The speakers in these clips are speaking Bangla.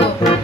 어.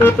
Thank